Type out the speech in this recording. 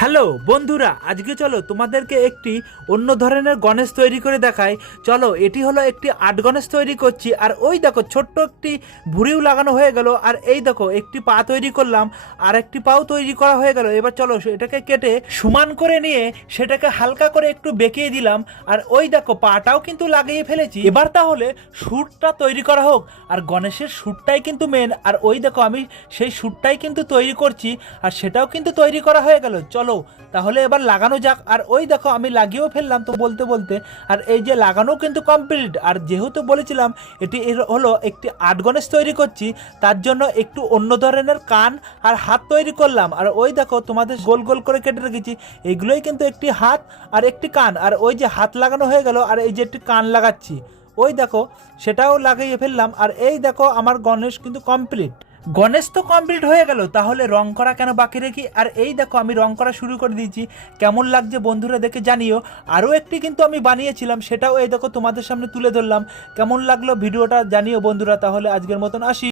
Hello বন্ধুরা, আজকে চলো তোমাদেরকে একটি অন্য ধরনের গণেশ তৈরি করে দেখাই। চলো, এটি হলো একটি আট গণেশ তৈরি করছি। আর ওই দেখো ছোট্ট একটি ভুঁড়িও লাগানো হয়ে গেল। আর এই দেখো একটি পা তৈরি করলাম, আর একটি পাও তৈরি করা হয়ে গেল। এবার চলো এটাকে কেটে সমান করে নিয়ে সেটাকে হালকা করে একটু বেঁকিয়ে দিলাম। আর ওই দেখো পাটাও কিন্তু লাগিয়ে ফেলেছি। এবার তাহলে সুরটা তৈরি করা হোক। আর গণেশের সুরটাই কিন্তু মেন। আর ওই দেখো আমি সেই সুরটাই কিন্তু তৈরি করছি, আর সেটাও কিন্তু তৈরি করা হয়ে গেল। চলো তাহলে এবার লাগানো যাক। আর ওই দেখো আমি লাগিয়েও ফেললাম তো বলতে বলতে। আর এই যে লাগানো কিন্তু কমপ্লিট। আর যেহেতু বলেছিলাম এটি হলো একটি আট গণেশ তৈরি করছি, তার জন্য একটু অন্য ধরনের কান আর হাত তৈরি করলাম। আর ওই দেখো তোমাদের গোল গোল করে কেটে রেখেছি, এইগুলোই কিন্তু একটি হাত আর একটি কান। আর ওই যে হাত লাগানো হয়ে গেল, আর এই যে একটি কান লাগাচ্ছি, ওই দেখো সেটাও লাগিয়ে ফেললাম। আর এই দেখো আমার গণেশ কিন্তু কমপ্লিট। গণেশ তো কমপ্লিট হয়ে গেল, তাহলে রং করা কেন বাকি রেখি? আর এই দেখো আমি রং করা শুরু করে দিয়েছি। কেমন লাগছে বন্ধুরা দেখে জানিও। আরও একটি কিন্তু আমি বানিয়েছিলাম, সেটাও এই দেখো তোমাদের সামনে তুলে ধরলাম। কেমন লাগলো ভিডিওটা জানিও বন্ধুরা। তাহলে আজকের মতন আসি।